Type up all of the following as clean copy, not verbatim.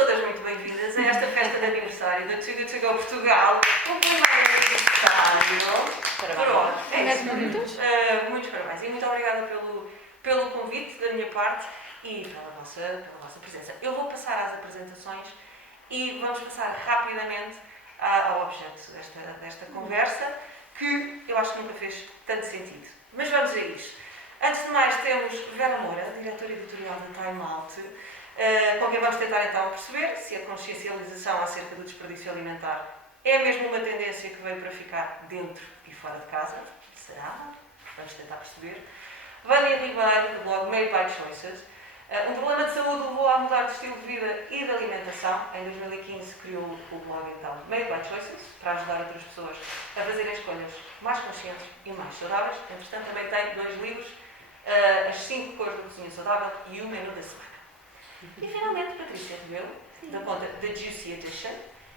todas muito bem-vindas a esta festa de aniversário da Too Good To Go Portugal. Um primeiro aniversário. Parabéns. Muitos parabéns e muito obrigada pelo convite da minha parte e pela vossa presença. Eu vou passar às apresentações e vamos passar rapidamente ao objeto desta conversa, que eu acho que nunca fez tanto sentido. Mas vamos a isto. Antes de mais, temos Vera Moura, diretora editorial da Time Out, com quem vamos tentar então perceber se a consciencialização acerca do desperdício alimentar é mesmo uma tendência que veio para ficar dentro e fora de casa. Será? Vamos tentar perceber. Vânia Ribeiro, do blog Made by Choices. Um problema de saúde levou a mudar de estilo de vida e de alimentação. Em 2015 criou o blog então Made by Choices para ajudar outras pessoas a fazerem escolhas mais conscientes e mais saudáveis. Entretanto, também tem 2 livros, As 5 Cores da Cozinha Saudável e o Menu da Semana. E finalmente, Patrícia Rebelo, da conta The Juicy Edition,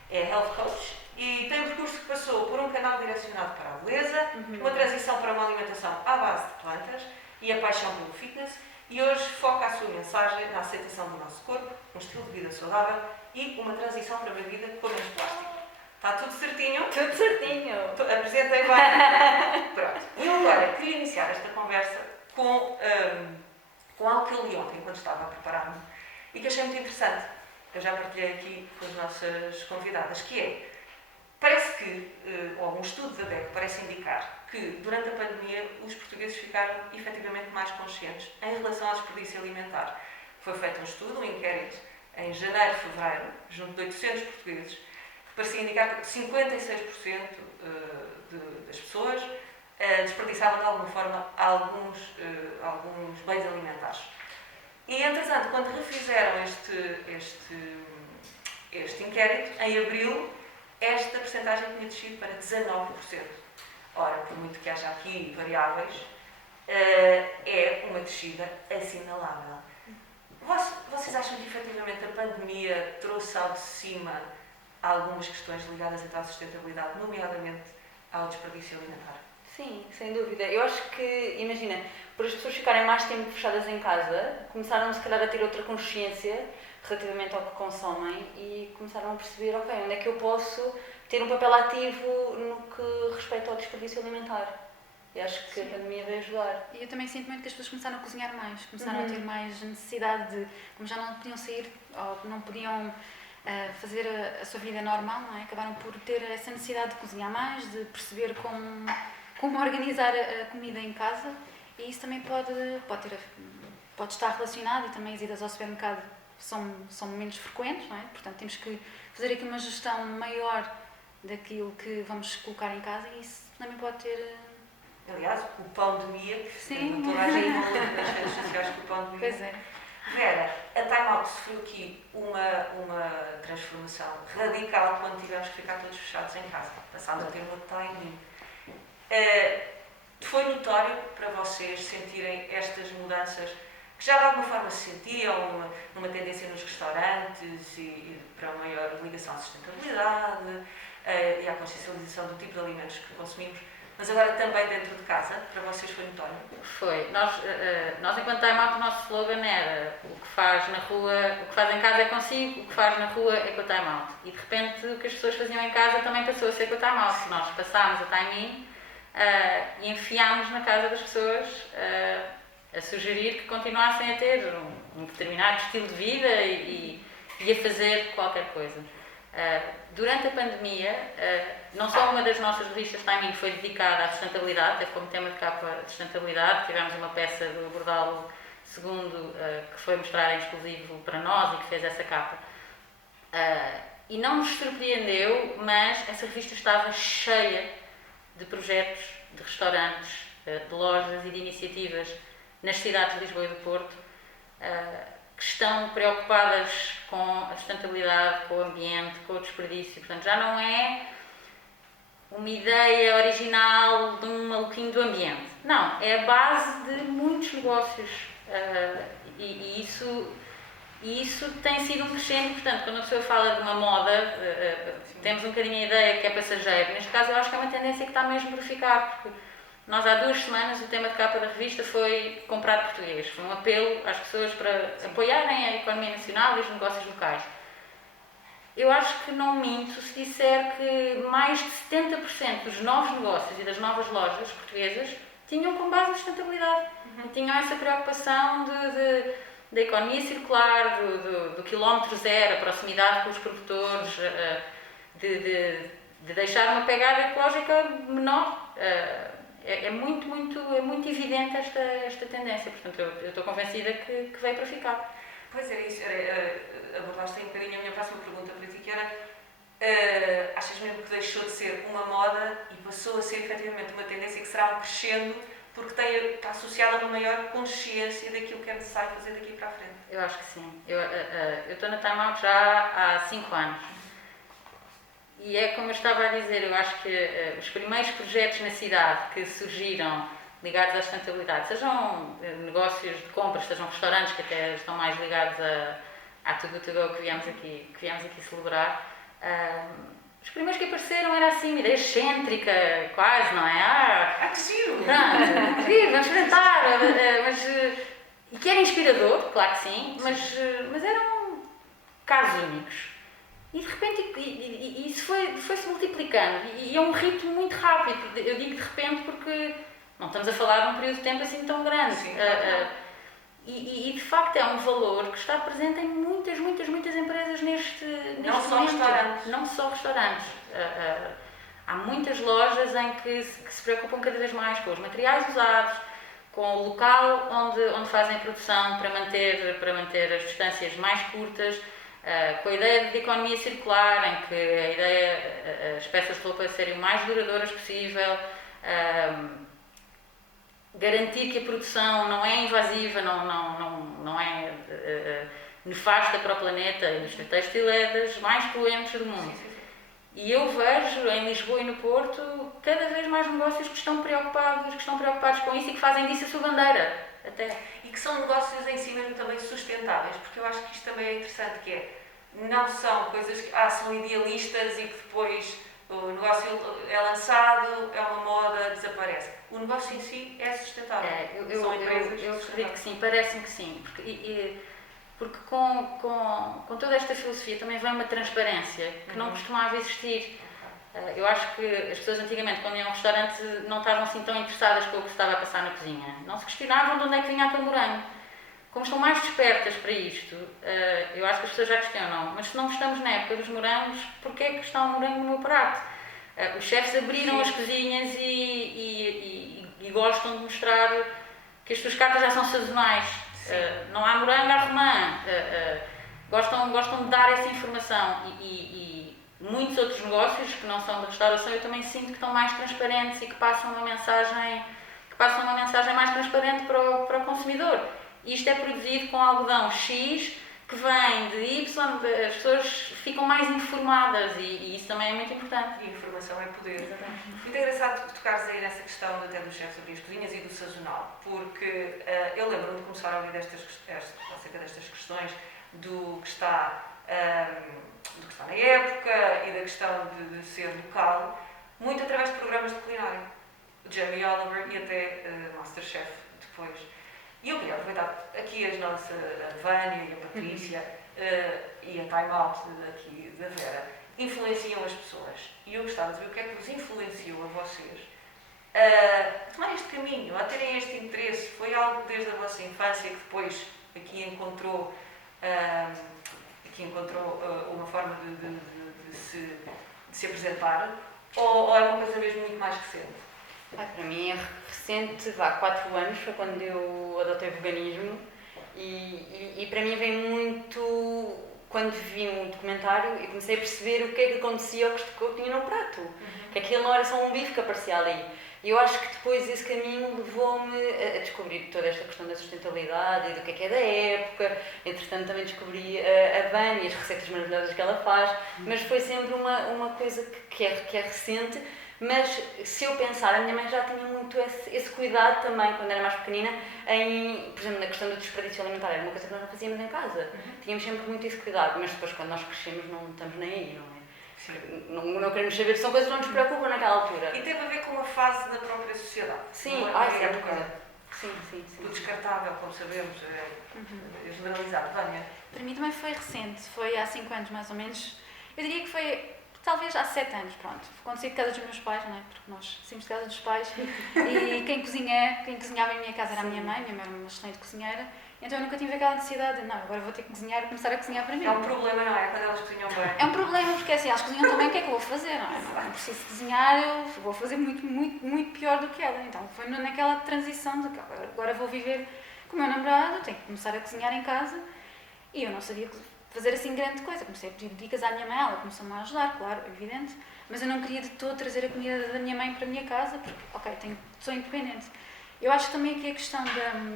é Health Coach e tem um percurso que passou por um canal direcionado para a beleza, uma transição para uma alimentação à base de plantas e a paixão pelo fitness, e hoje foca a sua mensagem na aceitação do nosso corpo, um estilo de vida saudável e uma transição para uma vida com menos plástico. Está tudo certinho? Tudo certinho. Apresentei bem. Pronto. Eu agora queria iniciar esta conversa com algo que eu li ontem, enquanto estava a preparar-me, e que achei muito interessante. Eu já partilhei aqui com as nossas convidadas, que é, parece que, ou um estudo da DEC parece indicar que, durante a pandemia, os portugueses ficaram efetivamente mais conscientes em relação ao desperdício alimentar. Foi feito um estudo, um inquérito, em janeiro e fevereiro, junto de 800 portugueses, que parecia indicar que 56% das pessoas desperdiçavam de alguma forma alguns bens alimentares. E, entretanto, quando refizeram este inquérito, em abril, esta percentagem tinha descido para 19%. Ora, por muito que haja aqui variáveis, é uma descida assinalável. Vocês acham que, efetivamente, a pandemia trouxe ao de cima algumas questões ligadas então à sustentabilidade, nomeadamente ao desperdício alimentar? Sim, sem dúvida. Eu acho que, imagina, por as pessoas ficarem mais tempo fechadas em casa, começaram se calhar a ter outra consciência relativamente ao que consomem e começaram a perceber, ok, onde é que eu posso ter um papel ativo no que respeita ao desperdício alimentar. E acho que a pandemia veio ajudar. E eu também sinto muito que as pessoas começaram a cozinhar mais, começaram a ter mais necessidade de, como já não podiam sair ou não podiam fazer a sua vida normal, não é? Acabaram por ter essa necessidade de cozinhar mais, de perceber como organizar a comida em casa, e isso também pode estar relacionado, e também as idas ao supermercado são menos frequentes, não é? Portanto, temos que fazer aqui uma gestão maior daquilo que vamos colocar em casa, e isso também pode ter... Aliás, o pandemia, que Sim. toda a gente nas redes sociais com o pandemia. Pois é. Vera, a Time Out sofreu aqui uma transformação radical quando tivemos que ficar todos fechados em casa. Passámos a ter uma timing. Foi notório para vocês sentirem estas mudanças que já de alguma forma se sentiam numa tendência nos restaurantes e para uma maior ligação à sustentabilidade e à consciencialização do tipo de alimentos que consumimos, mas agora também dentro de casa, para vocês foi notório? Foi. Nós enquanto Time Out, o nosso slogan era o que faz na rua, o que faz em casa é consigo, o que faz na rua é com a Time Out. E de repente o que as pessoas faziam em casa também passou a ser com a Time Out. Nós passámos a Time In e enfiámos na casa das pessoas a sugerir que continuassem a ter um determinado estilo de vida e a fazer qualquer coisa. Durante a pandemia, não só uma das nossas revistas Time In foi dedicada à sustentabilidade, teve como tema de capa a sustentabilidade, tivemos uma peça do Bordalo II que foi mostrar em exclusivo para nós e que fez essa capa. E não nos surpreendeu, mas essa revista estava cheia de projetos, de restaurantes, de lojas e de iniciativas nas cidades de Lisboa e do Porto, que estão preocupadas com a sustentabilidade, com o ambiente, com o desperdício. Portanto, já não é uma ideia original de um maluquinho do ambiente. Não, é a base de muitos negócios. E isso tem sido um crescente. Portanto, quando a pessoa fala de uma moda, temos um bocadinho a ideia que é passageiro. Neste caso, eu acho que é uma tendência que está mesmo a verificar, porque nós há 2 semanas o tema de capa da revista foi comprar português. Foi um apelo às pessoas para apoiarem a economia nacional e os negócios locais. Eu acho que não minto se disser que mais de 70% dos novos negócios e das novas lojas portuguesas tinham como base a sustentabilidade. Tinham essa preocupação da economia circular, do quilómetro zero, a proximidade com os produtores, de deixar uma pegada ecológica menor. É muito evidente esta tendência. Portanto, eu estou convencida que veio para ficar. Pois era isso, abordaste aí um bocadinho a minha próxima pergunta para ti, que era, achas mesmo que deixou de ser uma moda e passou a ser efetivamente uma tendência que será um crescendo porque está associada a uma maior consciência daquilo que é necessário fazer daqui para a frente? Eu acho que sim. Eu estou na Time Out já há 5 anos. E é como eu estava a dizer, eu acho que os primeiros projetos na cidade que surgiram ligados à sustentabilidade, sejam negócios de compras, sejam restaurantes que até estão mais ligados à Too Good To Go que viemos aqui celebrar, os primeiros que apareceram era assim, uma ideia excêntrica, quase, não é? Que giro! Pronto, que giro, vamos experimentar, e que era inspirador, claro que sim, mas eram casos únicos. E de repente isso foi-se multiplicando e é um ritmo muito rápido. Eu digo de repente porque não estamos a falar de um período de tempo assim tão grande. Sim, e de facto é um valor que está presente em muitas empresas neste Não só momento. restaurantes. Não só restaurantes. Há muitas lojas em que se preocupam cada vez mais com os materiais usados, com o local onde fazem a produção para manter as distâncias mais curtas, com a ideia de economia circular, em que a ideia, as peças de roupa serem o mais duradouras possível, garantir que a produção não é invasiva, não é nefasta para o planeta. A indústria têxtil é das mais poluentes do mundo. Sim. E eu vejo em Lisboa e no Porto cada vez mais negócios que estão preocupados com isso e que fazem disso a sua bandeira. Até. E que são negócios em si mesmo também sustentáveis, porque eu acho que isto também é interessante, que é, não são coisas que são idealistas e que depois o negócio é lançado, é uma moda, desaparece. O negócio em si é sustentável. São empresas eu acredito que sim, parece-me que sim, porque com toda esta filosofia também vem uma transparência que não costumava existir. Eu acho que as pessoas antigamente, quando iam a um restaurante, não estavam assim tão interessadas com o que se estava a passar na cozinha. Não se questionavam de onde é que vinha aquele morango. Como estão mais despertas para isto, eu acho que as pessoas já questionam, mas se não estamos na época dos morangos, porquê é que está um morango no meu prato? Os chefes abriram as cozinhas e gostam de mostrar que as suas cartas já são sazonais. Não há morango, há romã. Gostam de dar essa informação e muitos outros negócios que não são de restauração eu também sinto que estão mais transparentes e que passam uma mensagem mais transparente para o consumidor. Isto é produzido com algodão X que vem de Y, as pessoas ficam mais informadas e isso também é muito importante. E informação é poder. Muito engraçado tocares aí nessa questão até do chefe sobre as cozinhas e do sazonal, porque eu lembro-me de começar a ouvir acerca destas questões do que está na época e da questão de ser local, muito através de programas de culinária. O Jamie Oliver e até Masterchef depois. E eu queria aproveitar aqui a Vânia e a Patrícia e a Time Out aqui da Vera influenciam as pessoas. E eu gostava de ver o que é que vos influenciou a vocês a tomar este caminho, a terem este interesse. Foi algo desde a vossa infância que depois aqui encontrou uma forma de se apresentar? Ou é uma coisa mesmo muito mais recente? Para mim é recente, há 4 anos, foi quando eu adotei o veganismo e para mim vem muito quando vi um documentário e comecei a perceber o que é que acontecia ao que eu tinha no prato, que aquilo não era só um bife que aparecia ali. E eu acho que depois esse caminho levou-me a descobrir toda esta questão da sustentabilidade e do que é da época. Entretanto também descobri a Vânia e as receitas maravilhosas que ela faz, mas foi sempre uma coisa que é recente. Mas se eu pensar, a minha mãe já tinha muito esse cuidado também, quando era mais pequenina, por exemplo, na questão do desperdício alimentar, era uma coisa que nós não fazíamos em casa. Tínhamos sempre muito esse cuidado, mas depois quando nós crescemos não estamos nem aí, não é? Não queremos saber, são coisas que não nos preocupam naquela altura. E teve a ver com uma fase da própria sociedade. Sim, sim. O descartável, como sabemos, é generalizado. Vânia? Para mim também foi recente, foi há 5 anos mais ou menos. Eu diria que foi talvez há 7 anos, pronto. Quando saí de casa dos meus pais, não é? Porque nós saímos de casa dos pais e quem cozinhava em minha casa era a minha mãe era uma excelente cozinheira. Então eu nunca tive aquela necessidade de, não, agora vou ter que começar a cozinhar para mim. É um problema, não é? Quando elas cozinham bem. É um problema porque assim, elas cozinham tão bem, o que é que eu vou fazer? Não preciso cozinhar, eu vou fazer muito pior do que ela. Então foi naquela transição de que agora vou viver com o meu namorado, tenho que começar a cozinhar em casa e eu não sabia fazer assim grande coisa. Comecei a pedir dicas à minha mãe, ela começou-me a ajudar, claro, evidente, mas eu não queria de todo trazer a comida da minha mãe para a minha casa porque, ok, sou independente. Eu acho também que a questão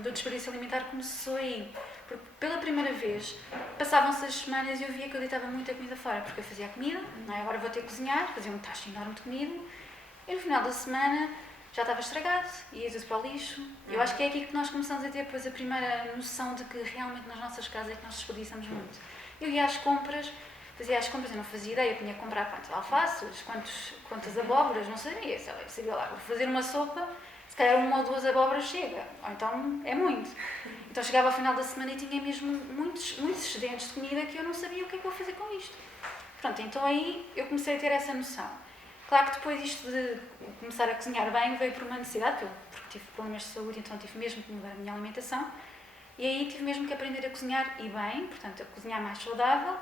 do desperdício alimentar começou aí, porque pela primeira vez passavam-se as semanas e eu via que eu deitava muita comida fora, porque eu fazia a comida, não é? Agora vou ter que cozinhar, fazia um tacho enorme de comida e no final da semana já estava estragado, ia tudo para o lixo. Eu acho que é aqui que nós começamos a ter depois a primeira noção de que realmente nas nossas casas é que nós desperdiçamos muito. Eu ia às compras, eu não fazia ideia, eu tinha que comprar quantas alfaces, quantas abóboras, não sabia, sei lá, eu sabia lá, vou fazer uma sopa, se calhar 1 ou 2 abóboras chega, ou então é muito. Então chegava ao final da semana e tinha mesmo muitos excedentes de comida que eu não sabia o que é que eu vou fazer com isto. Pronto, então aí eu comecei a ter essa noção. Claro que depois isto de começar a cozinhar bem veio por uma necessidade, porque tive problemas de saúde, então tive mesmo que mudar a minha alimentação. E aí tive mesmo que aprender a cozinhar e bem, portanto, a cozinhar mais saudável.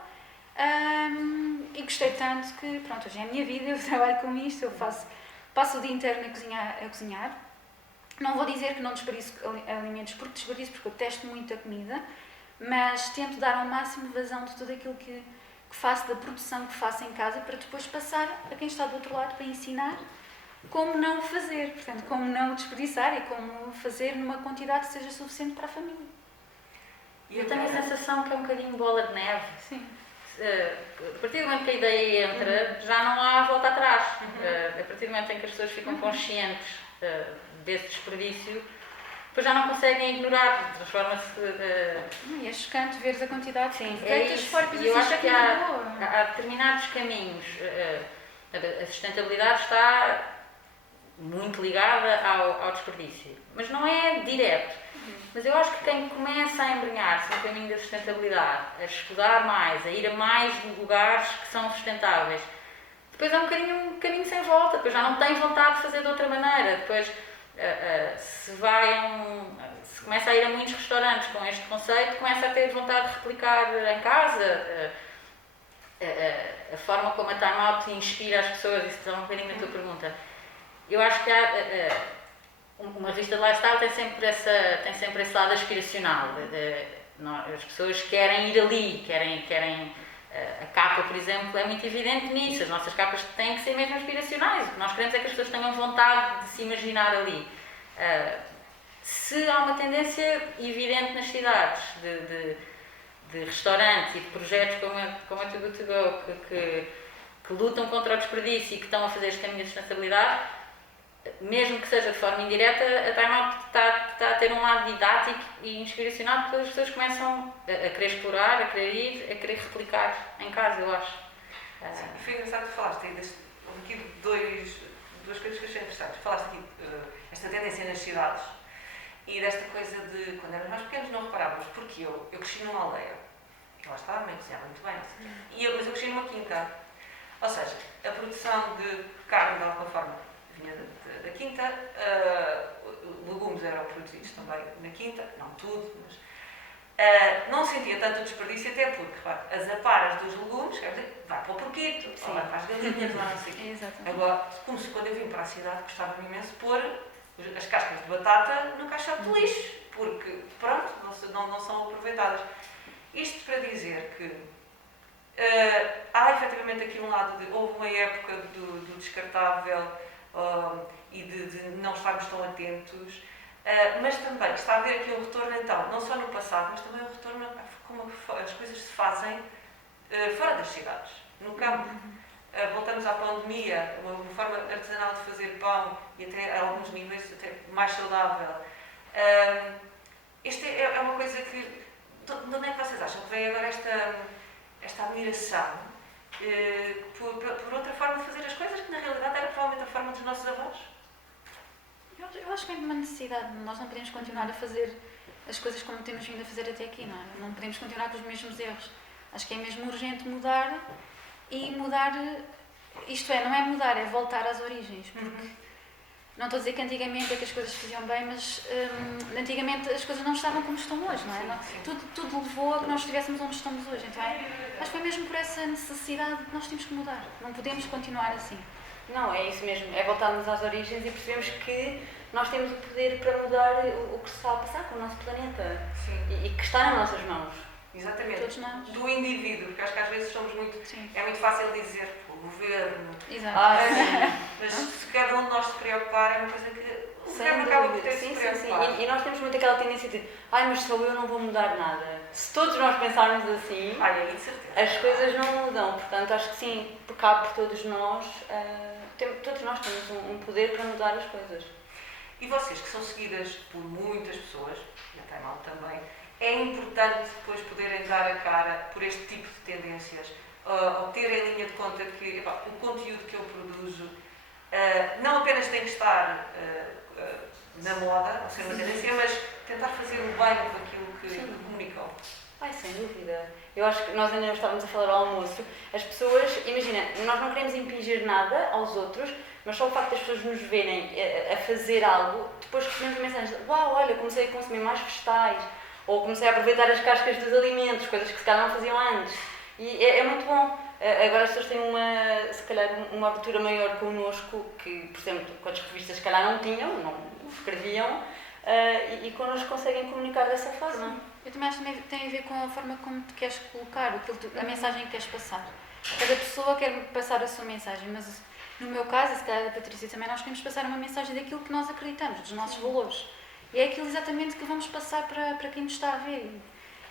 E gostei tanto que, pronto, hoje é a minha vida, eu trabalho com isto, eu passo o dia inteiro a cozinhar. Não vou dizer que não desperdiço alimentos, porque desperdiço, porque eu testo muito a comida, mas tento dar ao máximo vazão de tudo aquilo que faço, da produção que faço em casa, para depois passar a quem está do outro lado para ensinar como não fazer, portanto, como não desperdiçar e como fazer numa quantidade que seja suficiente para a família. E eu tenho a sensação que é um bocadinho bola de neve. Sim. A partir do momento que a ideia entra, já não há volta atrás. A partir do momento em que as pessoas ficam conscientes desse desperdício, depois já não conseguem ignorar, transforma-se... E é chocante ver a quantidade Sim, de feitas fora e eu acho que há determinados caminhos. A sustentabilidade está muito ligada ao desperdício, mas não é direto. Mas eu acho que quem começa a embrenhar-se no caminho da sustentabilidade, a estudar mais, a ir a mais lugares que são sustentáveis, depois é um caminho sem volta, depois já não tem vontade de fazer de outra maneira. Depois, se começa a ir a muitos restaurantes com este conceito, começa a ter vontade de replicar em casa. A forma como a Time Out inspira as pessoas, isso está um bocadinho na tua pergunta. Eu acho que uma revista de lifestyle tem sempre esse lado aspiracional. As pessoas querem ir ali, querem a capa, por exemplo, é muito evidente nisso. As nossas capas têm que ser mesmo aspiracionais. O que nós queremos é que as pessoas tenham vontade de se imaginar ali. Se há uma tendência evidente nas cidades de restaurantes e de projetos como a Too Good To Go que lutam contra o desperdício e que estão a fazer este caminho de sustentabilidade, mesmo que seja de forma indireta, a Time Out está a ter um lado didático e inspiracional, porque as pessoas começam a querer explorar, a querer ir, a querer replicar em casa, eu acho. Sim, foi engraçado que falaste aí aqui duas coisas que eu achei interessantes. Falaste aqui esta tendência nas cidades e desta coisa de quando éramos mais pequenos não reparávamos, porque eu cresci numa aldeia, que lá estava, me cozinhava muito bem, mas eu cresci numa quinta. Ou seja, a produção de carne de alguma forma vinha da quinta, legumes eram produzidos também na quinta, não tudo, mas não sentia tanto o desperdício, até porque, repare, as aparas dos legumes, quer dizer, vai para o porquito, ou vai para as galinhas, lá não sei o quê. Agora, como se quando eu vim para a cidade, gostava-me imenso pôr as cascas de batata no caixote de lixo, porque, pronto, não são aproveitadas. Isto para dizer que há efetivamente aqui um lado de, houve uma época do descartável e de não estarmos tão atentos, mas também está a haver aqui um retorno, então, não só no passado, mas também um retorno a como as coisas se fazem fora das cidades, no campo. Voltamos à pandemia, uma forma artesanal de fazer pão e até a alguns níveis até mais saudável. Isto é uma coisa que... De onde é que vocês acham que vem agora esta admiração por outra forma de fazer as coisas, que na realidade era provavelmente a forma dos nossos avós? Eu acho que é uma necessidade. Nós não podemos continuar a fazer as coisas como temos vindo a fazer até aqui, não é? Não podemos continuar com os mesmos erros. Acho que é mesmo urgente mudar e mudar, isto é, não é mudar, é voltar às origens. Porque não estou a dizer que antigamente é que as coisas se faziam bem, mas antigamente as coisas não estavam como estão hoje, não é? Tudo levou a que nós estivéssemos onde estamos hoje. Então, acho que foi mesmo por essa necessidade que nós temos que mudar. Não podemos continuar assim. Não, é isso mesmo, é voltarmos às origens e percebemos que nós temos o poder para mudar o que se está a passar com o nosso planeta. Sim. E que está nas nossas mãos. Exatamente. Todos nós. Do indivíduo, porque acho que às vezes somos muito. Sim. É muito fácil dizer o governo. Exato. Mas se cada um de nós se preocupar, é uma coisa que o Sem governo acaba por ter dúvida, de se sim. preocupar. E nós temos muito aquela tendência de mas só eu não vou mudar nada. Se todos nós pensarmos assim, Olha, aí de certeza. as coisas não mudam. Portanto, acho que sim, cabe por todos nós, todos nós temos um poder para mudar as coisas. E vocês, que são seguidas por muitas pessoas, na Time Out também, é importante depois poderem dar a cara por este tipo de tendências, ou ter em linha de conta que o conteúdo que eu produzo não apenas tem que estar na moda, ou ser uma tendência, mas tentar fazer o bem com aquilo que comunicam. Sem dúvida. Eu acho que nós ainda estávamos a falar ao almoço. As pessoas, imagina, nós não queremos impingir nada aos outros, mas só o facto das pessoas nos verem a fazer algo, depois recebemos mensagens de olha, comecei a consumir mais vegetais, ou comecei a aproveitar as cascas dos alimentos, coisas que se calhar não faziam antes. E é muito bom. Agora as pessoas têm se calhar uma abertura maior connosco, que, por exemplo, com as revistas se calhar não tinham, não escreviam, e connosco conseguem comunicar dessa forma. Sim. Eu também acho que tem a ver com a forma como te queres colocar, a mensagem que queres passar. Cada pessoa quer passar a sua mensagem, mas no meu caso, e se calhar da Patrícia também, nós queremos passar uma mensagem daquilo que nós acreditamos, dos nossos valores. E é aquilo exatamente que vamos passar para quem nos está a ver.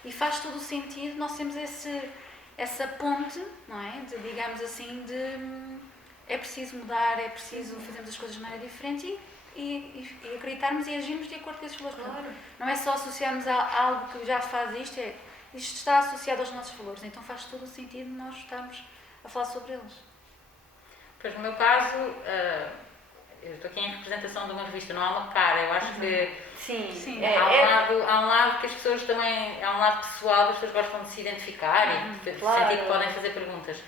E faz todo o sentido, nós temos essa ponte, não é? Digamos assim, é preciso mudar, é preciso fazermos as coisas de maneira diferente e acreditarmos e agirmos de acordo com esses valores. Claro. Não é só associarmos a algo que já faz isto, isto está associado aos nossos valores, então faz todo o sentido nós estarmos a falar sobre eles. Pois no meu caso, eu estou aqui em representação de uma revista, não há uma cara, eu acho que Sim. há um lado que as pessoas também, há um lado pessoal que as pessoas gostam de se identificar e de sentir que podem fazer perguntas.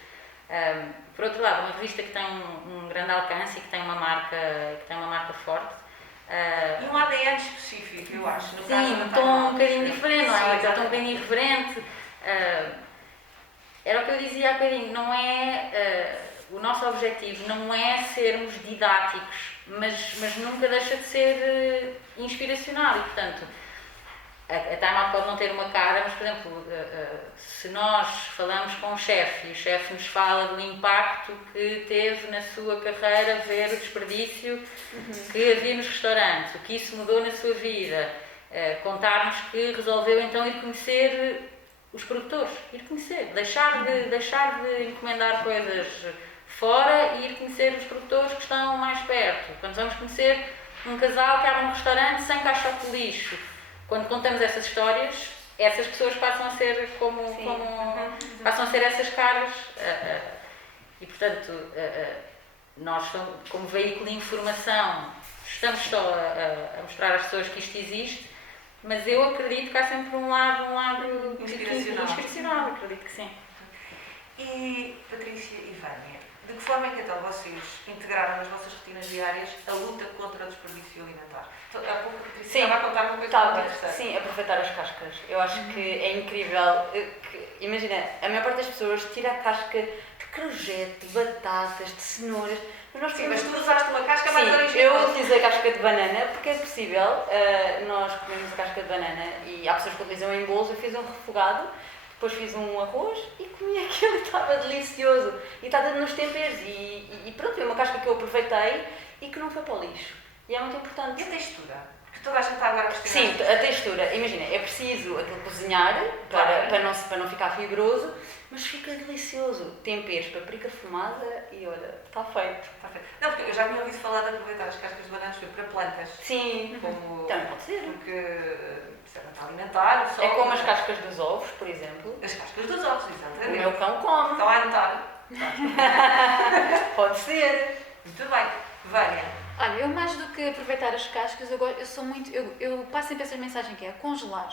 Por outro lado, uma revista que tem um grande alcance e que tem uma marca forte. E um ADN específico, eu acho. No caso Sim, da um Time tom um Out. bocadinho diferente, não é? Sim, Um tom um bocadinho irreverente. Era o que eu dizia há bocadinho, não é... o nosso objetivo não é sermos didáticos, mas nunca deixa de ser inspiracional e, portanto, a Time Out pode não ter uma cara, mas, por exemplo, se nós falamos com um chefe e o chefe nos fala do impacto que teve na sua carreira ver o desperdício que havia nos restaurantes, o que isso mudou na sua vida, contar-nos que resolveu então ir conhecer os produtores, ir conhecer, deixar de encomendar coisas fora e ir conhecer os produtores que estão mais perto. Quando vamos conhecer um casal que abre um restaurante sem caixote de lixo, quando contamos essas histórias, essas pessoas passam a ser passam a ser essas caras e, portanto, nós, como veículo de informação, estamos só a mostrar às pessoas que isto existe, mas eu acredito que há sempre um lado inspiracional, acredito que sim. E Patrícia e Vânia, de que forma é que então vocês integraram nas vossas rotinas diárias a luta contra o desperdício alimentar? Há pouco a Patrícia estava a contar uma coisa muito interessante. Sim, aproveitar as cascas. Eu acho que é incrível. Imagina, a maior parte das pessoas tira a casca de crojete, de batatas, de cenouras. Mas tu usaste uma casca mais original. Sim, eu utilizei a casca de banana porque é possível. Nós comemos a casca de banana e há pessoas que utilizam em bolos. Eu fiz um refogado, depois fiz um arroz e comi aquilo e estava delicioso. E está tudo nos temperos. E pronto, é uma casca que eu aproveitei e que não foi para o lixo. E é muito importante. E a textura? Porque toda a gente está agora a questionar. Sim, a textura. Imagina, é preciso aquilo cozinhar para não ficar fibroso, mas fica delicioso. Temperos, paprika fumada e olha, está feito. Está feito. Não, porque eu já tinha ouvido falar de aproveitar as cascas de bananas para plantas. Sim, Como, também pode ser. Porque serve para alimentar. É como as cascas dos ovos, por exemplo. As cascas dos ovos, O exatamente. meu cão come. Estão a anotar. Pode ser. Muito bem. Vânia. Olha, eu mais do que aproveitar as cascas, eu passo sempre essa mensagem que é congelar.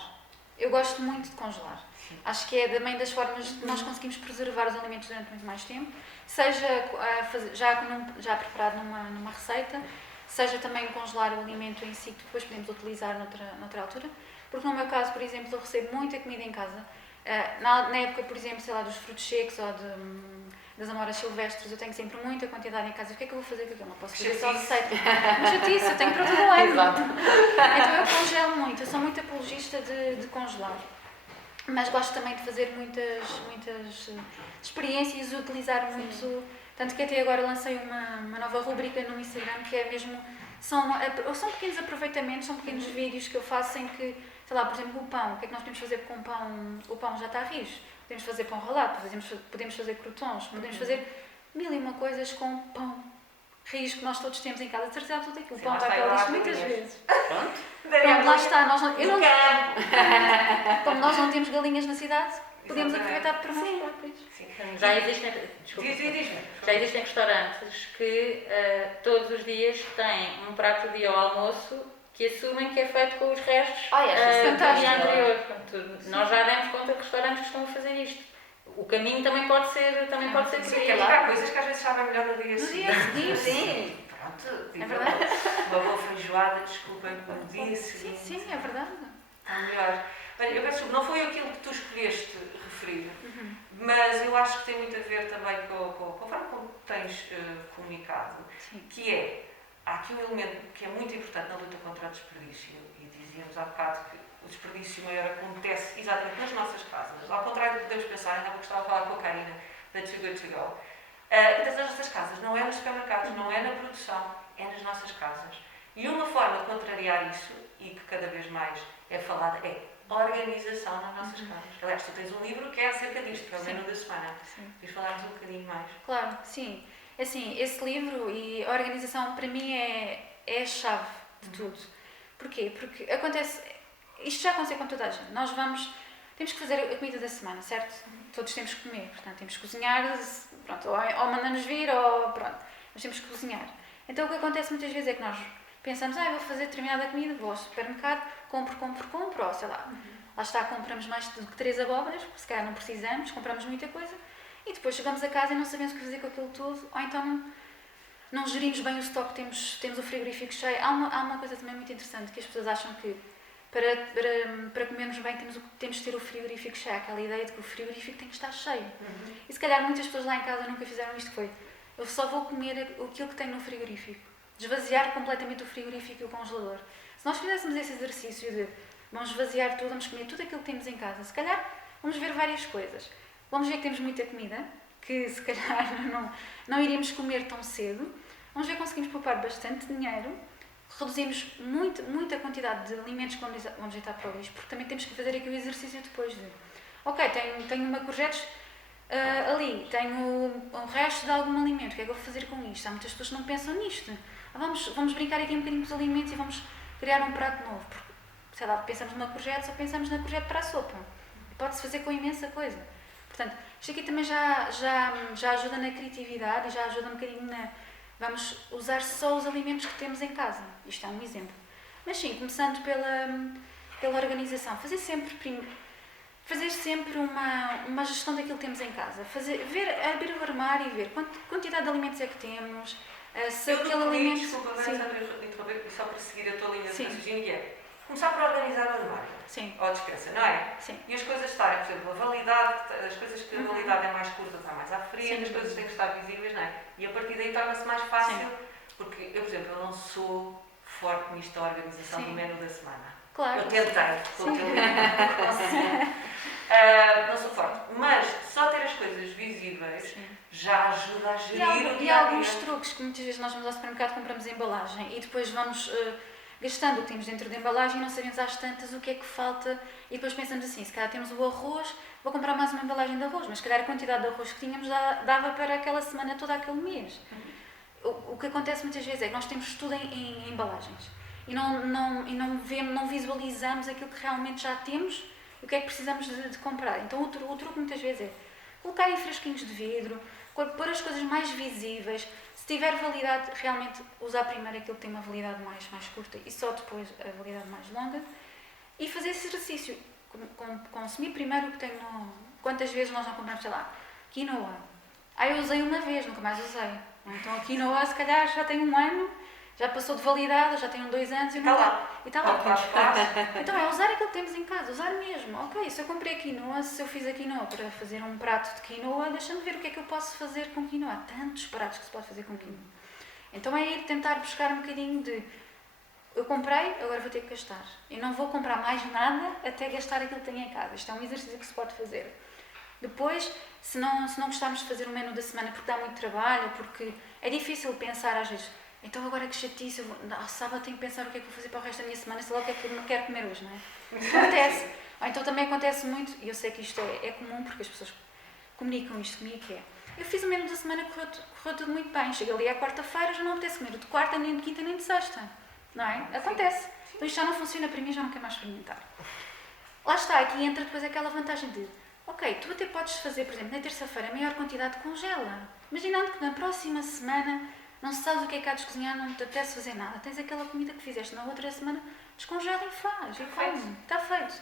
Eu gosto muito de congelar. Acho que é também das formas que nós conseguimos preservar os alimentos durante muito mais tempo, seja já preparado numa receita, seja também congelar o alimento em si, que depois podemos utilizar noutra altura. Porque no meu caso, por exemplo, eu recebo muita comida em casa. Na época, por exemplo, sei lá, dos frutos secos ou das amoras silvestres, eu tenho sempre muita quantidade em casa. O que é que eu vou fazer com aquilo? Não posso fazer só receita. Mas chatice, eu tenho para todo o ano. Então eu congelo muito, eu sou muito apologista de congelar. Mas gosto também de fazer muitas experiências e utilizar muito. Tanto que até agora lancei uma nova rubrica no Instagram que é mesmo. São pequenos aproveitamentos, são pequenos vídeos que eu faço em que, sei lá, por exemplo, o pão. O que é que nós podemos fazer com o pão? O pão já está rijo. Podemos fazer pão ralado, podemos fazer crotons, podemos fazer 1001 coisas com pão rijo que nós todos temos em casa. De certeza absoluta que o pão vai para o lixo muitas vezes. Pronto, lá está. Como nós não temos galinhas na cidade, podemos aproveitar para nós próprios. Já existem restaurantes que todos os dias têm um prato de dia ao almoço que assumem que é feito com os restos do dia anterior. Portanto, nós já demos conta de restaurantes que estão a fazer isto. O caminho também pode ser por aí. Há coisas que às vezes sabem melhor no dia seguinte. Sim. Pronto, É verdade. Uma boa feijoada, desculpem, no dia seguinte. Sim, é verdade. Está melhor. Olha, eu peço desculpa, não foi aquilo que tu escolheste referir, mas eu acho que tem muito a ver também com a forma como tens comunicado, que é, há aqui um elemento que é muito importante na luta contra o desperdício, e dizíamos há bocado que o desperdício maior acontece exatamente nas nossas casas, ao contrário do que podemos pensar, ainda gostava de falar com a Karina, da Too Good To Go. Nas nossas casas, não é nos supermercados, não é na produção, é nas nossas casas. E uma forma de contrariar isso, e que cada vez mais é falada, é organização nas nossas casas. Aliás, tu tens um livro que é acerca disto, que é o Menu da Semana. Queres falar-nos um bocadinho mais? Claro, sim. Assim, esse livro e a organização, para mim, é a chave de tudo. Porquê? Porque isto já acontece com toda a gente. Temos que fazer a comida da semana, certo? Todos temos que comer, portanto, temos que cozinhar, pronto, ou mandamos vir, ou pronto, mas temos que cozinhar. Então, o que acontece muitas vezes é que nós pensamos, eu vou fazer determinada comida, vou ao supermercado, compro, ou sei lá, lá está, compramos mais do que 3 abóboras, porque se calhar não precisamos, compramos muita coisa, e depois chegamos a casa e não sabemos o que fazer com aquilo tudo, ou então não gerimos bem o estoque, temos o frigorífico cheio. Há uma coisa também muito interessante, que as pessoas acham que para comermos bem temos de ter o frigorífico cheio, aquela ideia de que o frigorífico tem que estar cheio. E se calhar muitas pessoas lá em casa nunca fizeram isto, eu só vou comer aquilo que tenho no frigorífico. Esvaziar completamente o frigorífico e o congelador. Se nós fizéssemos esse exercício de vamos esvaziar tudo, vamos comer tudo aquilo que temos em casa, se calhar vamos ver várias coisas. Vamos ver que temos muita comida, que se calhar não iríamos comer tão cedo. Vamos ver que conseguimos poupar bastante dinheiro, reduzimos muita quantidade de alimentos que vamos deitar para o lixo, porque também temos que fazer aqui o exercício depois de ok, tenho uma courgette ali, tenho o resto de algum alimento, o que é que eu vou fazer com isto? Há muitas pessoas que não pensam nisto. Vamos brincar aqui um bocadinho com os alimentos e vamos criar um prato novo. Porque, sei lá, pensamos numa courgette, só pensamos na courgette para a sopa. Pode-se fazer com imensa coisa. Portanto, isto aqui também já ajuda na criatividade e já ajuda um bocadinho vamos usar só os alimentos que temos em casa. Isto é um exemplo. Mas sim, começando pela organização. Fazer sempre uma gestão daquilo que temos em casa. Abrir o armário e ver quantidade de alimentos é que temos. Se aquele alimento... Desculpa, interromper, só para seguir a tua linha de raciocínio, que é começar por organizar o armário. Sim. Ou a despensa, não é? Sim. E as coisas estarem, por exemplo, a validade, as coisas que a validade é mais curta está mais à frente, as coisas têm que estar visíveis, não é? E a partir daí torna-se mais fácil, porque eu, por exemplo, eu não sou forte nisto da organização do menu da semana. Claro. Eu tentei, com o teu livro, não sou forte, mas só ter as coisas visíveis já ajuda a gerir o dia a dia. E há alguns truques que muitas vezes nós vamos ao supermercado, compramos a embalagem e depois vamos gastando o que temos dentro da embalagem e não sabemos às tantas o que é que falta e depois pensamos assim, se calhar temos o arroz, vou comprar mais uma embalagem de arroz, mas se calhar a quantidade de arroz que tínhamos dava para aquela semana toda, aquele mês. O que acontece muitas vezes é que nós temos tudo em embalagens e não visualizamos aquilo que realmente já temos e o que é que precisamos de comprar. Então o truque muitas vezes é colocar em fresquinhos de vidro, pôr as coisas mais visíveis. Se tiver validade, realmente usar primeiro aquilo que tem uma validade mais curta e só depois a validade mais longa. E fazer esse exercício. consumir primeiro o que tenho no... Quantas vezes nós não compramos, sei lá, quinoa. Eu usei uma vez, nunca mais usei. Então a quinoa se calhar já tem 1 ano, já passou de validade, já tem 2 anos e Está não lá. E está lá. Espaço. Então é usar aquilo que temos em casa, usar mesmo. Ok, se eu comprei quinoa, se eu fiz a quinoa para fazer um prato de quinoa, deixa-me ver o que é que eu posso fazer com quinoa. Há tantos pratos que se pode fazer com quinoa. Então é ir tentar buscar um bocadinho de eu comprei, agora vou ter que gastar. E não vou comprar mais nada até gastar aquilo que tenho em casa. Isto é um exercício que se pode fazer. Depois, se não gostarmos de fazer o menu da semana porque dá muito trabalho, porque é difícil pensar às vezes, então agora que chatice, ao sábado tenho que pensar o que é que vou fazer para o resto da minha semana, sei lá o que é que eu não quero comer hoje, não é? Acontece. Ou então também acontece muito, e eu sei que isto é comum porque as pessoas comunicam isto comigo, que é, eu fiz o menu da semana, correu tudo muito bem, chego ali à quarta-feira, já não apetece comer de quarta, nem de quinta, nem de sexta, não é? Acontece. Então isto já não funciona para mim, já não quero mais experimentar. Lá está, aqui entra depois aquela vantagem de ok, tu até podes fazer, por exemplo, na terça-feira, a maior quantidade congela. Imaginando que na próxima semana não sabes o que é que há de cozinhar, não te apetece fazer nada. Tens aquela comida que fizeste na outra semana, descongela e faz, e come. Está feito.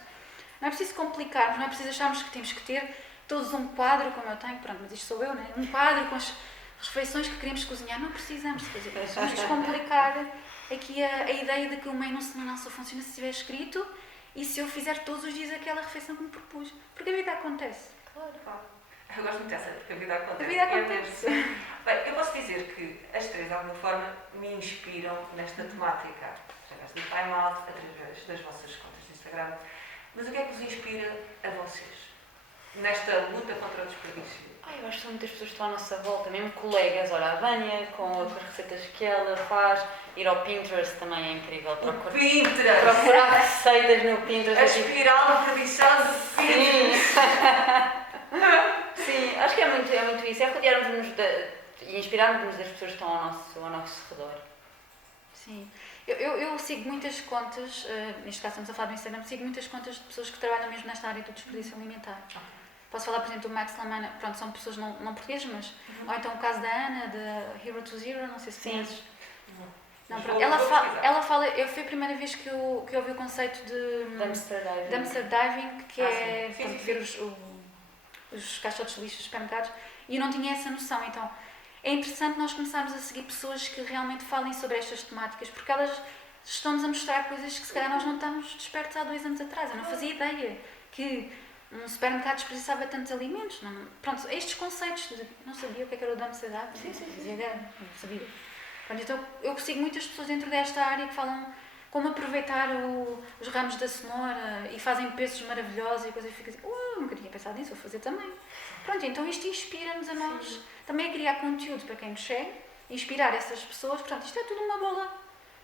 Não é preciso complicarmos, não é preciso acharmos que temos que ter todos um quadro, como eu tenho, pronto, mas isto sou eu, né? Um quadro com as refeições que queremos cozinhar. Não precisamos de fazer isso. Vamos descomplicar aqui a ideia de que o menu semanal só funciona se estiver escrito e se eu fizer todos os dias aquela refeição que me propus. Porque a vida acontece. Claro. Eu gosto muito dessa, porque a vida acontece. A vida acontece. Bem, eu posso dizer que as três, de alguma forma, me inspiram nesta temática. Através do Time Out, através das vossas contas de Instagram. Mas o que é que vos inspira a vocês? Nesta luta contra o desperdício? Eu acho que são muitas pessoas que estão à nossa volta, mesmo colegas. Olha, a Vânia, com outras receitas que ela faz. Ir ao Pinterest também é incrível. Pinterest! Procurar receitas no Pinterest. A espiral de perdição de Pinterest! Sim, acho que é muito isso. É rodearmos-nos e inspirarmos-nos das pessoas que estão ao nosso redor. Sim. Eu sigo muitas contas, neste caso estamos a falar do Instagram, sigo muitas contas de pessoas que trabalham mesmo nesta área do desperdício alimentar. Posso falar, por exemplo, do Max Lamana, pronto, são pessoas não portuguesas, mas... Ou então o caso da Ana, da Hero to Zero, não sei se conheces. Não, ela fala, eu foi a primeira vez que eu ouvi o conceito de dumpster diving, que é ver os caixotes de lixo dos supermercados, e eu não tinha essa noção. Então é interessante nós começarmos a seguir pessoas que realmente falem sobre estas temáticas, porque elas estão-nos a mostrar coisas que se calhar nós não estávamos despertos há 2 anos atrás. Eu não fazia ideia que um supermercado desperdiçava tantos alimentos. Não, pronto, estes conceitos, não sabia o que era o dumpster diving, não fazia ideia, não sabia. Pronto, então eu sigo muitas pessoas dentro desta área que falam como aproveitar os ramos da cenoura e fazem peços maravilhosos e coisa e fica assim, nunca tinha pensado nisso, vou fazer também. Pronto, então isto inspira-nos a nós também a criar conteúdo para quem nos segue, inspirar essas pessoas, portanto isto é tudo uma bola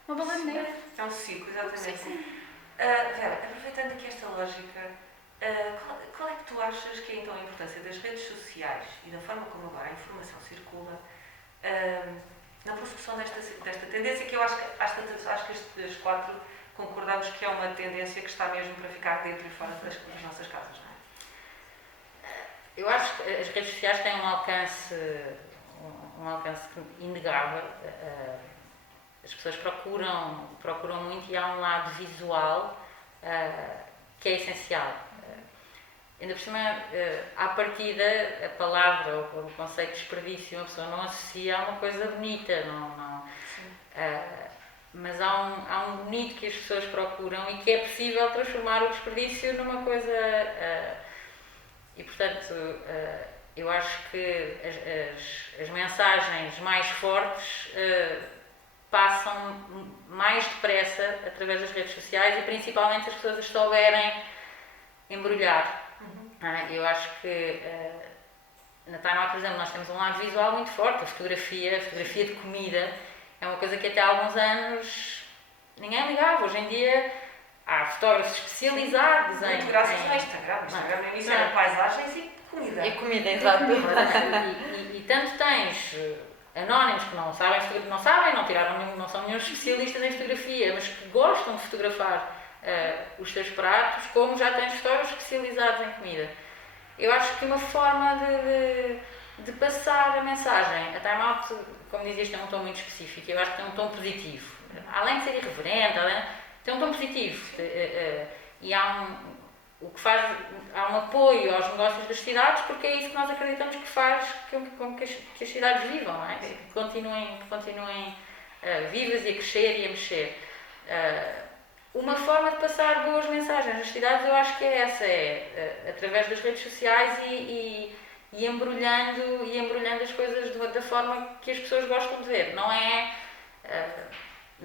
de neve. É um ciclo, exatamente. Sim. Vera, aproveitando aqui esta lógica, qual é que tu achas que é então a importância das redes sociais e da forma como agora a informação circula na prossecução desta tendência que eu acho que estes 4 concordamos que é uma tendência que está mesmo para ficar dentro e fora das nossas casas, não é? Eu acho que as redes sociais têm um alcance inegável. As pessoas procuram muito e há um lado visual que é essencial. Ainda por cima, à partida, a palavra ou o conceito de desperdício, uma pessoa não associa a uma coisa bonita, mas há um bonito que as pessoas procuram e que é possível transformar o desperdício numa coisa... E, portanto, eu acho que as mensagens mais fortes passam mais depressa através das redes sociais e, principalmente, se as pessoas as souberem embrulhar. Eu acho que na Time Out, por exemplo, nós temos um lado visual muito forte. A fotografia de comida é uma coisa que até há alguns anos ninguém ligava. Hoje em dia há fotógrafos especializados em... Muito graças ao Instagram. O Instagram no início era paisagens e comida. E comida, exato. E tanto tens anónimos que não são nenhum especialistas em fotografia, mas que gostam de fotografar os seus pratos, como já tens fotógrafos especializados em comida. Eu acho que uma forma de passar a mensagem, a Time Out, como dizias, tem um tom muito específico, eu acho que tem um tom positivo. Além de ser irreverente, tem um tom positivo. E há o que faz, há um apoio aos negócios das cidades, porque é isso que nós acreditamos que faz com que as cidades vivam, não é? Que continuem vivas e a crescer e a mexer. Uma forma de passar boas mensagens nas cidades, eu acho que é essa, através das redes sociais e embrulhando as coisas da forma que as pessoas gostam de ver. Não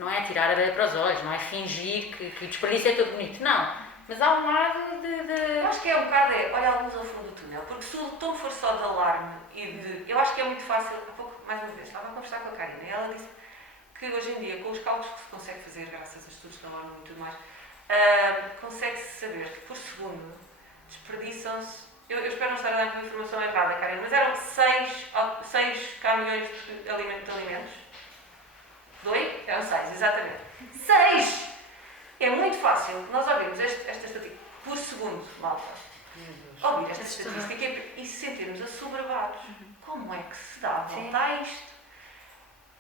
é tirar a areia para os olhos, não é fingir que o desperdício é todo bonito, não. Mas há um lado de... Eu acho que é um bocado, olha a luz ao fundo do túnel, porque se o tom for só de alarme eu acho que é muito fácil, há pouco, mais uma vez, estava a conversar com a Karina e ela disse que hoje em dia, com os cálculos que se consegue fazer, graças a estudos da ONU e tudo mais, consegue-se saber que por segundo desperdiçam-se, eu espero não estar a dar informação errada, Karina, mas eram 6 caminhões de alimentos. 2? Eram 6, exatamente. 6! É muito fácil nós ouvirmos esta estatística por segundo, malta. Ouvir esta estatística e se sentirmos assoberbados. Como é que se dá a volta a isto?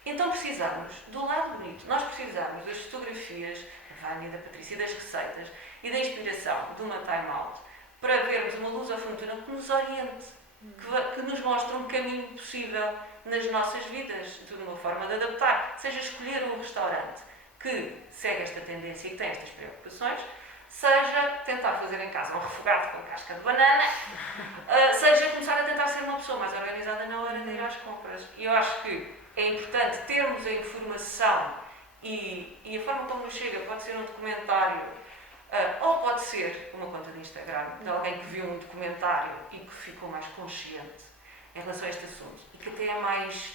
Então precisamos do lado bonito. Nós precisamos das fotografias da Vânia, da Patrícia, das receitas e da inspiração de uma time-out para vermos uma luz ao fundo do túnel que nos oriente, que nos mostre um caminho possível nas nossas vidas, de uma forma de adaptar. Seja escolher um restaurante que segue esta tendência e tem estas preocupações, seja tentar fazer em casa um refogado com casca de banana, seja começar a tentar ser uma pessoa mais organizada na hora de ir às compras. E eu acho que é importante termos a informação e a forma como nos chega, pode ser um documentário ou pode ser uma conta de Instagram de alguém que viu um documentário e que ficou mais consciente em relação a este assunto e que até é mais,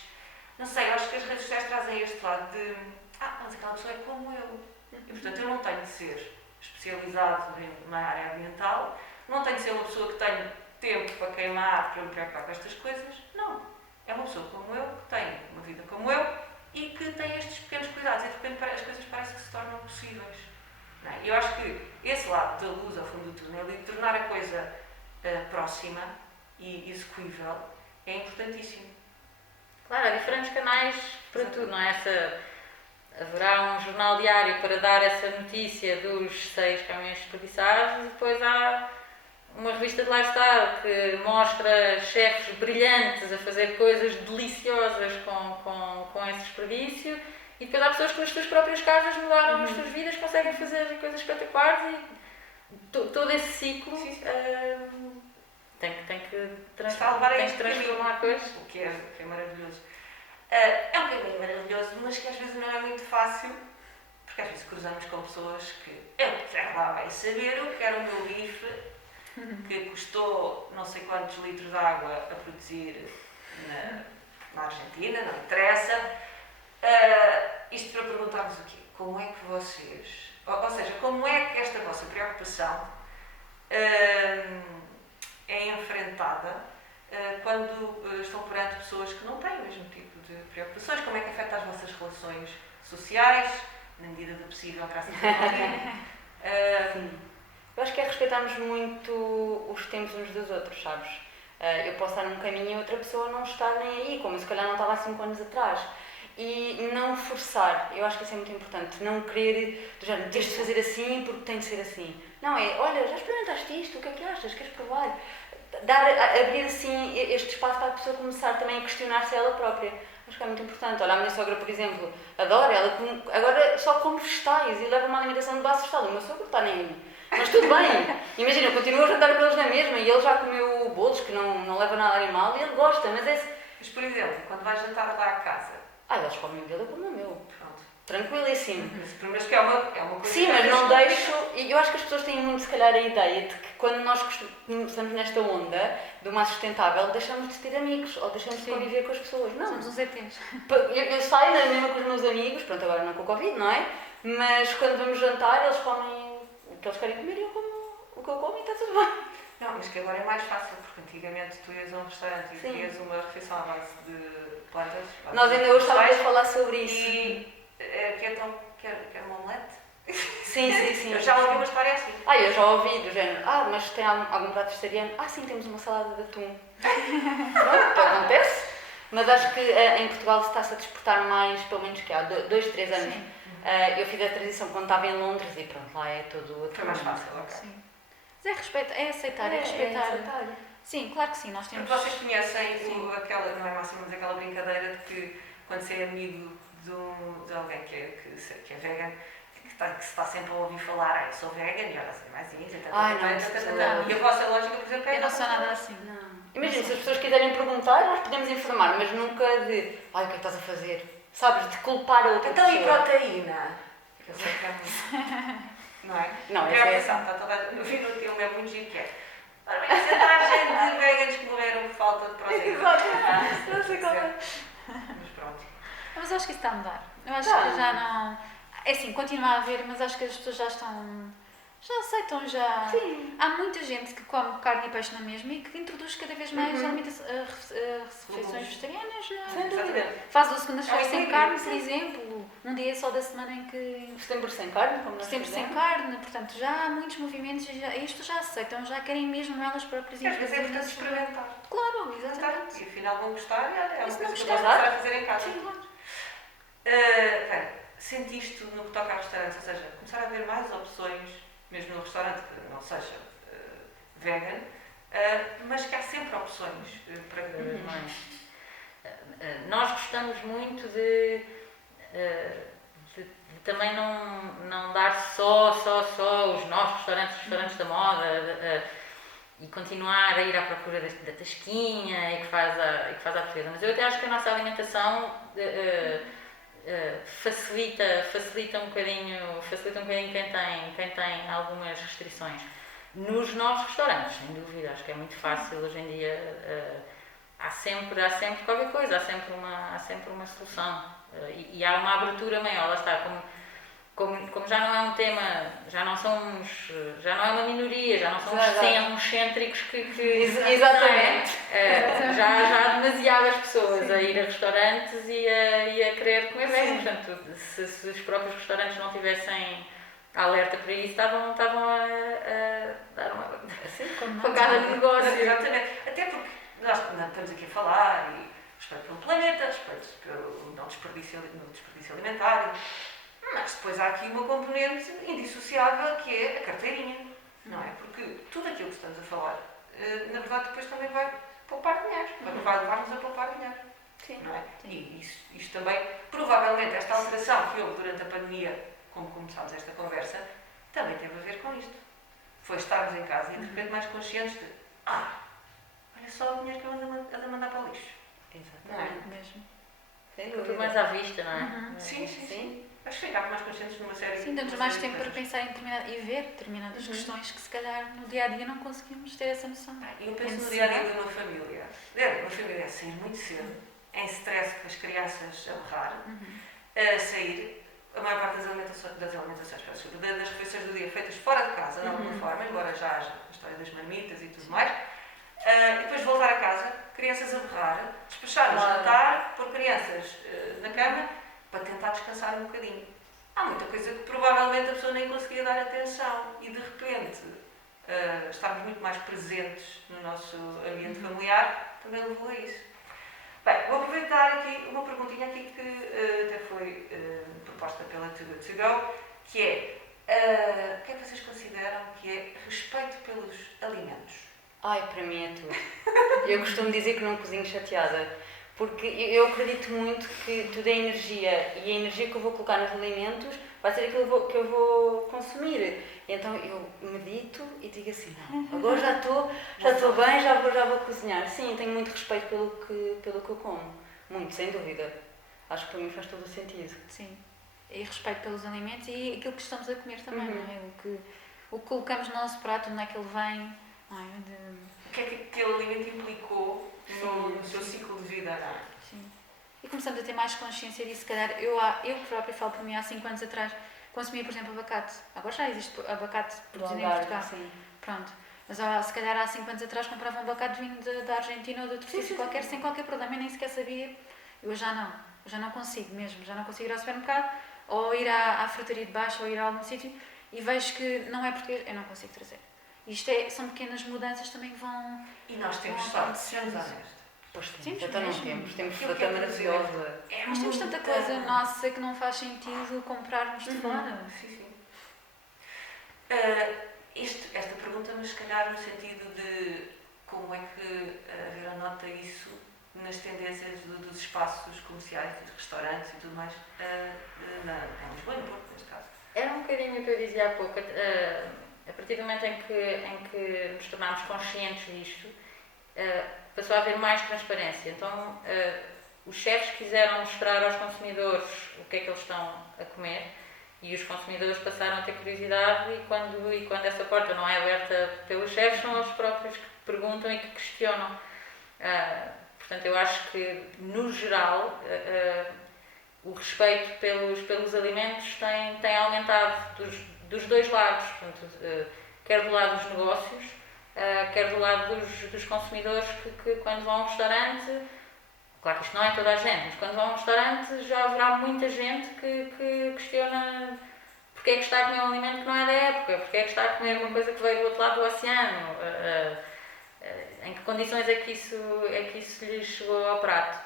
não sei, eu acho que as redes sociais trazem este lado de mas aquela pessoa é como eu. E, portanto, eu não tenho de ser especializado numa área ambiental, não tenho de ser uma pessoa que tenha tempo para queimar, para me preocupar com estas coisas. Não. É uma pessoa como eu, que tem uma vida como eu e que tem estes pequenos cuidados. E, de repente, as coisas parecem que se tornam possíveis. Não é? Eu acho que esse lado da luz ao fundo do túnel e de tornar a coisa próxima e execuível é importantíssimo. Claro, há diferentes canais para tudo, não é? Haverá um jornal diário para dar essa notícia dos 6 caminhões desperdiçados e depois há uma revista de lifestyle que mostra chefes brilhantes a fazer coisas deliciosas com esse desperdício e depois há pessoas que nas suas próprias casas mudaram as suas vidas, conseguem fazer coisas espetaculares e todo esse ciclo tem que transformar coisas. O que é maravilhoso. É um caminho maravilhoso, mas que às vezes não é muito fácil, porque às vezes cruzamos com pessoas que eu quero lá bem saber, eu quero o meu bife, que custou não sei quantos litros de água a produzir na Argentina, não interessa. Isto para perguntarmos o quê? Como é que vocês, ou seja, como é que esta vossa preocupação é enfrentada quando estão perante pessoas que não têm o mesmo tipo de preocupações? Como é que afeta as vossas relações sociais, na medida do possível, graças a Deus? Eu acho que é respeitarmos muito os tempos uns dos outros, sabes? Eu posso estar num caminho e outra pessoa não estar nem aí, como eu se calhar não estava há 5 anos atrás. E não forçar, eu acho que isso é muito importante, não querer, do género, tens de fazer assim porque tem de ser assim. Não, olha, já experimentaste isto, o que é que achas, queres provar? Abrir assim este espaço para a pessoa começar também a questionar-se ela própria. Acho que é muito importante. Olha, a minha sogra, por exemplo, adora, ela agora só come vegetais e leva uma alimentação de base vegetal. O meu sogro está nem aí. Mas tudo bem. Imagina, eu continuo a jantar com eles na mesma e ele já comeu bolos que não leva nada animal e ele gosta, mas Mas, por exemplo, quando vais jantar lá à casa... eles comem o dele, eu como o meu. Pronto. Tranquilíssimo. Mas que é uma coisa... Sim, mas não deixo... E eu acho que as pessoas têm muito, se calhar, a ideia de que quando nós estamos nesta onda do mais sustentável, deixamos de ter amigos ou deixamos de conviver com as pessoas. Não. Somos os ETs. Eu saio na mesma com os meus amigos, pronto, agora não com o Covid, não é? Mas quando vamos jantar, eles comem o que eles querem comer e eu como o que eu como e está tudo bem. Não, mas que agora é mais fácil, porque antigamente tu ias a um restaurante e querias uma refeição à base de plantas. Nós ainda hoje estávamos a falar sobre isso. E quer uma omelete? Sim. Eu já ouvi uma história assim. Eu já ouvi do género, mas tem algum prato vegetariano? Sim, temos uma salada de atum. Pronto, acontece. Mas acho que em Portugal se está-se a desportar mais, pelo menos que há 2, 3 anos. Eu fiz a transição quando estava em Londres e pronto, lá é todo outro. Foi mais fácil, ok. Sim. Mas é respeito, é aceitar, é respeitar. Sim, claro que sim, nós temos... Vocês conhecem aquela, não é máxima, mas aquela brincadeira de que quando você é amigo de alguém que é vegan, que se está sempre a ouvir falar, eu sou vegan e olha, assim, mais isso, e a vossa lógica, por exemplo, é... Eu não sou nada assim. Não. Imagina, se as pessoas quiserem perguntar, nós podemos informar, mas nunca de, o que é que estás a fazer? Sabes, de culpar a outra Então, pessoa. e proteína? Eu sei que é muito... Não é? Não, é pensar, está toda no fim do filme, é muito giro que é. Ora bem, porcentagem de veganos que morreram por falta de proteína. Exato, não sei qual é. Mas pronto. Mas acho que isso está a mudar. Eu acho que já não... É assim, continua a haver, mas acho que as pessoas já estão... Já aceitam, já... Sim. Há muita gente que come carne e peixe na mesma e que introduz cada vez mais refeições vegetarianas. Sem dúvida. Faz o segundas-feiras sem sim, carne, sim. por exemplo. Um dia só da semana em que... Setembro sem carne, como nós Sempre sem fizemos. carne. Portanto, já há muitos movimentos e as pessoas já aceitam, já querem mesmo elas próprias Às vezes é introduzir importante na sua- experimentar. Claro, exatamente. E afinal vão gostar, e olha, é E uma se coisa não que eu gostar? vou começar a fazer em casa. Sim, claro. Bem, sentiste no que toca a restaurantes, ou seja, começar a haver mais opções, mesmo no restaurante que não seja vegan, mas que há sempre opções para Nós gostamos muito de também não dar só os nossos restaurantes da moda e continuar a ir à procura da tasquinha e que faz a portuguesa. Mas eu até acho que a nossa alimentação facilita um bocadinho quem tem algumas restrições. Nos nossos restaurantes, sem dúvida, acho que é muito fácil hoje em dia. Há sempre qualquer coisa, há sempre uma solução e há uma abertura maior, lá está, como já não é um tema, já não é uma minoria, já não são os excêntricos que Exatamente. já há demasiadas pessoas a ir a restaurantes e a querer comer bem, portanto, se os próprios restaurantes não tivessem alerta para isso, estavam a dar uma facada no negócio. Exatamente. Até porque nós estamos aqui a falar e respeito pelo planeta, respeito pelo não desperdício alimentar, mas depois há aqui uma componente indissociável que é a carteirinha, não é? Porque tudo aquilo que estamos a falar, na verdade, depois também vai poupar dinheiro, vai levar-nos a poupar dinheiro. Sim. Não é? E isto também, provavelmente, esta alteração que houve durante a pandemia, como começámos esta conversa, também teve a ver com isto. Foi estarmos em casa e de repente mais conscientes de olha só o dinheiro que eu ando a mandar para o lixo. Exatamente. Mesmo. Sem Tudo dúvida. mais à vista, não é? Sim. Acho que ficámos mais conscientes numa série Sim, damos mais tempo para pensar em ver determinadas questões que se calhar no dia a dia não conseguimos ter essa noção. Eu penso no dia a dia de uma família. Uma família a sair muito cedo, em stress com as crianças a berrar, a sair, a maior parte das refeições do dia feitas fora de casa, de alguma forma, embora já haja a história das marmitas e tudo mais, e depois voltar a casa, crianças a berrar, despachar o jantar, pôr crianças na cama, para tentar descansar um bocadinho. Há muita coisa que provavelmente a pessoa nem conseguia dar atenção e de repente estarmos muito mais presentes no nosso ambiente familiar também levou a isso. Bem, vou aproveitar aqui uma perguntinha aqui que até foi proposta pela Too Good To Go, que é o que é que vocês consideram que é respeito pelos alimentos? Ai, para mim é tudo. Eu costumo dizer que não cozinho chateada, porque eu acredito muito que tudo é energia e a energia que eu vou colocar nos alimentos vai ser aquilo que eu vou consumir. Então eu medito e digo assim, não, agora já estou bem, já vou cozinhar. Sim, tenho muito respeito pelo que eu como, muito, sem dúvida. Acho que para mim faz todo o sentido. Sim. E respeito pelos alimentos e aquilo que estamos a comer também, não é? O que colocamos no nosso prato, onde é que ele vem, não é? O que é que aquele alimento implicou no seu ciclo de vida? Sim. E começamos a ter mais consciência disso. Se calhar, eu própria falo por mim, há 5 anos atrás, consumia, por exemplo, abacate. Agora já existe abacate produzido em Portugal. Sim. Pronto. Mas se calhar há 5 anos atrás comprava um abacate vindo da Argentina ou de outro sítio qualquer, sem qualquer problema, e nem sequer sabia. Eu já não consigo mesmo. Já não consigo ir ao supermercado, ou ir à frutaria de baixo, ou ir a algum sítio, e vejo que não é português, eu não consigo trazer. Isto são pequenas mudanças também que vão... E nós temos sorte, sejamos honestos. Pois Sim, então não mesmo. temos Aquilo que fruta é maravilhosa. Mas temos tanta coisa nossa que não faz sentido comprarmos de fora. Sim. esta pergunta, mas se calhar no sentido de como é que a Vera nota isso nas tendências dos espaços comerciais, dos restaurantes e tudo mais, em Lisboa e no Porto, neste caso. Era um bocadinho o que eu dizia há pouco. A partir do momento em que nos tornámos conscientes disto, passou a haver mais transparência. Então, os chefes quiseram mostrar aos consumidores o que é que eles estão a comer e os consumidores passaram a ter curiosidade e quando essa porta não é aberta pelos chefes, são eles próprios que perguntam e que questionam. Portanto, eu acho que, no geral, o respeito pelos alimentos tem aumentado dos dois lados, portanto, quer do lado dos negócios, quer do lado dos consumidores que quando vão a um restaurante, claro que isto não é toda a gente, mas quando vão a um restaurante já haverá muita gente que questiona porque é que está a comer um alimento que não é da época, porque é que está a comer uma coisa que veio do outro lado do oceano, em que condições é que isso lhes chegou ao prato.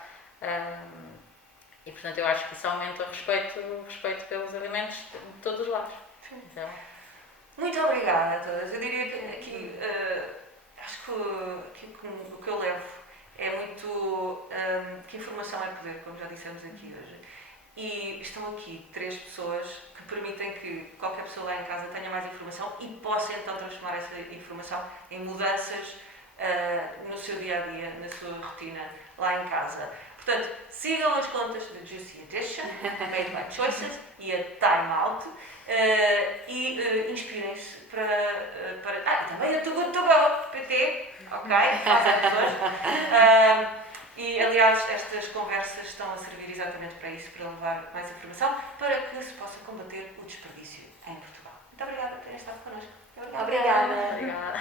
E portanto eu acho que isso aumenta o respeito pelos alimentos de todos os lados. Então, muito obrigada a todas. Eu diria que aqui, acho que o que eu levo é muito que informação é poder, como já dissemos aqui hoje. E estão aqui 3 pessoas que permitem que qualquer pessoa lá em casa tenha mais informação e possa então transformar essa informação em mudanças no seu dia-a-dia, na sua rotina lá em casa. Portanto, sigam as contas da Juicy Edition, Made My Choices e a Time Out e inspirem-se para também a Too Good To Go, PT, ok? Faz anos hoje. E, aliás, estas conversas estão a servir exatamente para isso, para levar mais informação, para que se possa combater o desperdício em Portugal. Muito obrigada por terem estado connosco. Obrigada. obrigada.